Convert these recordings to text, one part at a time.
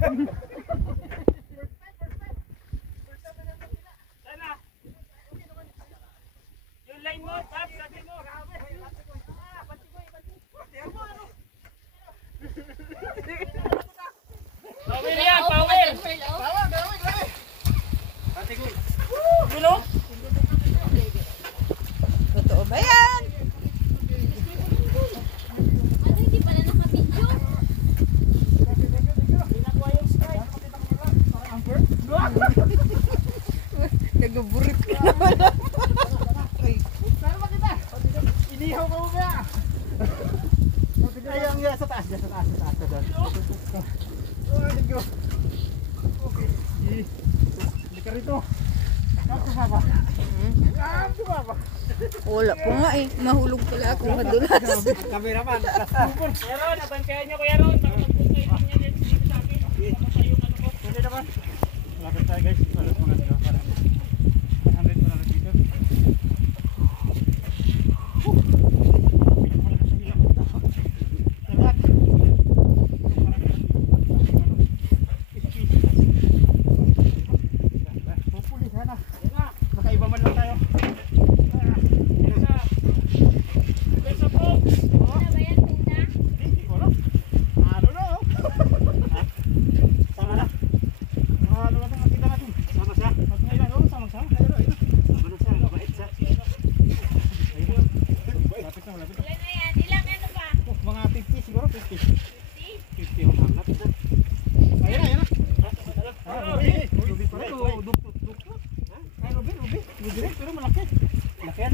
Yung line mo, tap, sabi mo. Power yan, power. Gulo? Totoo ba yan? Ano, hindi pala nakabidyo? Nagaburit ka naman. Inihaw ka mo ba? Ayun nga, sa taas. Okay. Hindi ka rito. Wala po nga eh. Nahulog pala ako madulas. Cameraman. Pero, nabantayan niyo Kuya Ron. Baka magpunta yung kanya dito sa akin. Baka tayo ano ko. Pwede naman. Malapit tayo guys. Malapit mga sila. Para 100 para dito. Nakaiba man lang tayo. Besa po. Ano ba yan, tuna? Hindi ko alam. Ano na oh. Sama na. Ano na itong makita natin? Sama siya? Magkailan oh, sama-sama. Sama na siya, mabait siya. Ayun. Lapit na, malapit na. Ilan na yan? Ilang ano ba? Oh, mga 50 siguro, 50. 50? 50 oh, lapit na. Ayun na. Ruby pala. Duktot. Ay, Ruby. Ruby rin, pero malaki. Malaki yan.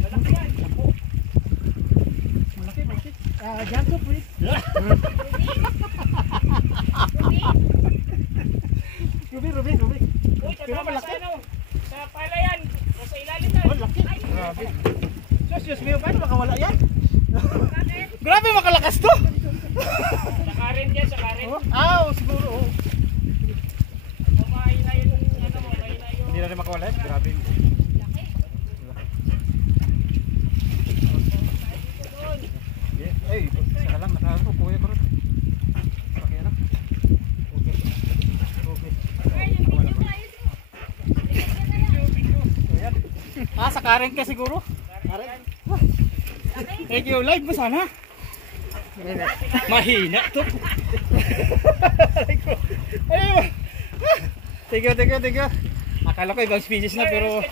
Malaki. Janto, please. Ruby. Uy, tatama sa ano. Sa palayan. Nasa ilalim na. Oh, laki. Grabe. Diyos mo, paano makawala yan? Bakit? Grabe, makalakas to. Sa karen yan, sa karen. Siguro. Oh. Mahina yung ano mo, mahina yung... Hindi na rin makawala yan. Grabe. Ay, saka lang, nakaano, kuya ko rin. Okay na. Okay. Ay, yung video ko, ayos mo. Ayan. Sa Karen ka siguro? Karen. Thank you, live mo sana. Mahina to. Thank you. Akala ko ibang species na pero